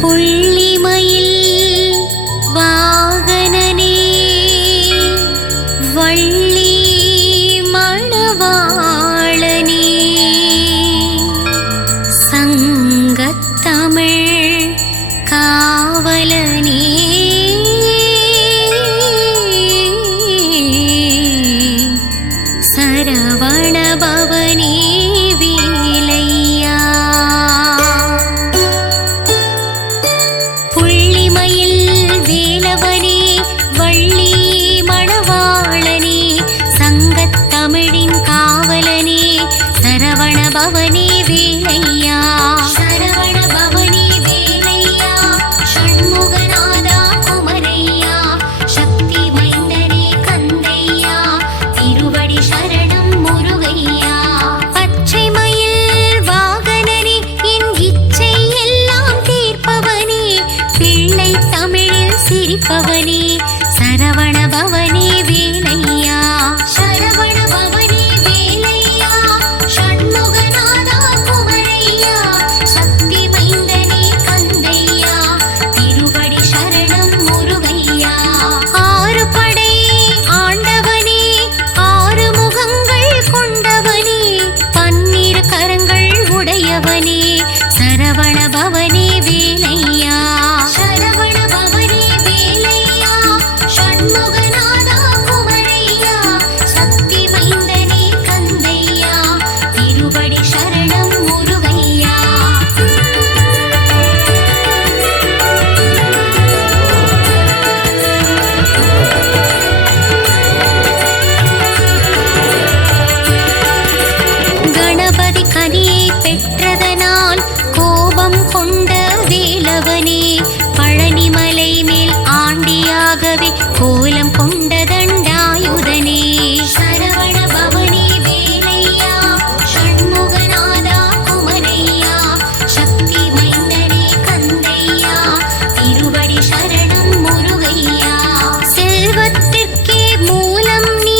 புள்ளிமயில் வாகனனே வள்ளி மணவாளனே சங்கத்தமிழ் காவலனே சரவணபவனே வேலையா புள்ளிமயில் வேலவனே வள்ளி மணவாளனே சங்கத்தமிழின் காவலனே சரவணபவனே வேலையா சரவணபவனே வேலையா ஷண்முகநாதா குமரையா சக்தி மைந்தனே கந்தையா திருவடி சரணம் முருகையா பச்சை மயில் வாகனனே என் இச்சை எல்லாம் தீர்ப்பவனே பிள்ளை தமிழில் சிரிப்பவனே சரவணபவனே வேலையா சரவணபவனே வேலையா ஷண்முகநாதா குமரையா சக்தி மைந்தனே கந்தையா திருவடி சரணம் முருகையா ஆறு படை ஆண்டவனே ஆறு முகங்கள் கொண்டவனே பன்னிரு கரங்கள் உடையவனே சரவணபவனே வேலையா சரவணபவனே வேலையா ஷண்முகநாதா குமரையா சக்தி மைந்தனே கந்தையா திருவடி சரணம் முருகையா கணபதி கனியை பெற்றதனால் கோபம் கொண்ட வேலவனே பழனிமலை மேல் ஆண்டியாகவே கோலம் கொண்ட தண்டாயுதனே சரவணபவனே வேலையா ஷண்முகநாதா குமரையா சக்தி மைந்தனே கந்தையா திருவடி சரணம் முருகையா செல்வத்திற்கே மூலம் நீ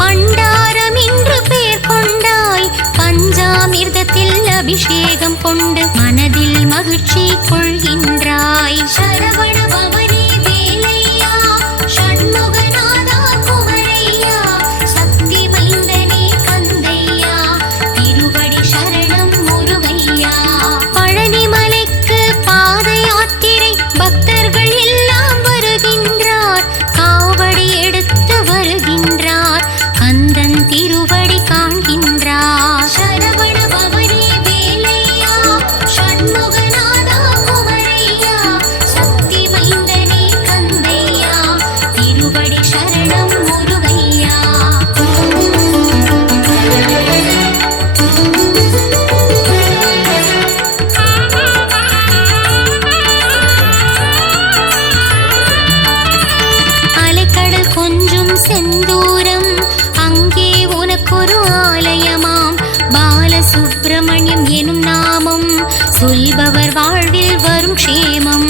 பண்டாரம் என்று பெயர் கொண்டாய் பஞ்சாமிர்தத்தில் அபிஷேகம் கொண்டு மனதில் மகிழ்ச்சி கொள்கின்றாய் சரவணபவனே வேலையா ஷண்முகநாதா குமரையா சக்தி மைந்தனே கந்தையா திருவடி சரணம் முருகையா பழனிமலைக்கு பாத யாத்திரை பக்தர்கள் எல்லாம் வருகின்றார் காவடி எடுத்து வருகின்றார் கந்தன் திருவடி காண்கின்றார் சரவணபவனே வேலையா ஷண்முகநாதா குமரையா சக்தி மைந்தனே கந்தையா திருவடி சரணம் முருகையா அலைக்கடல் கொஞ்சும் செந்தூரம் அங்கே உனக்கொரு ஆலயமாம் பாலசுப்பிரமணியம் எனும் நாமம் சொல்பவர் வாழ்வில் வரும் க்ஷேமம்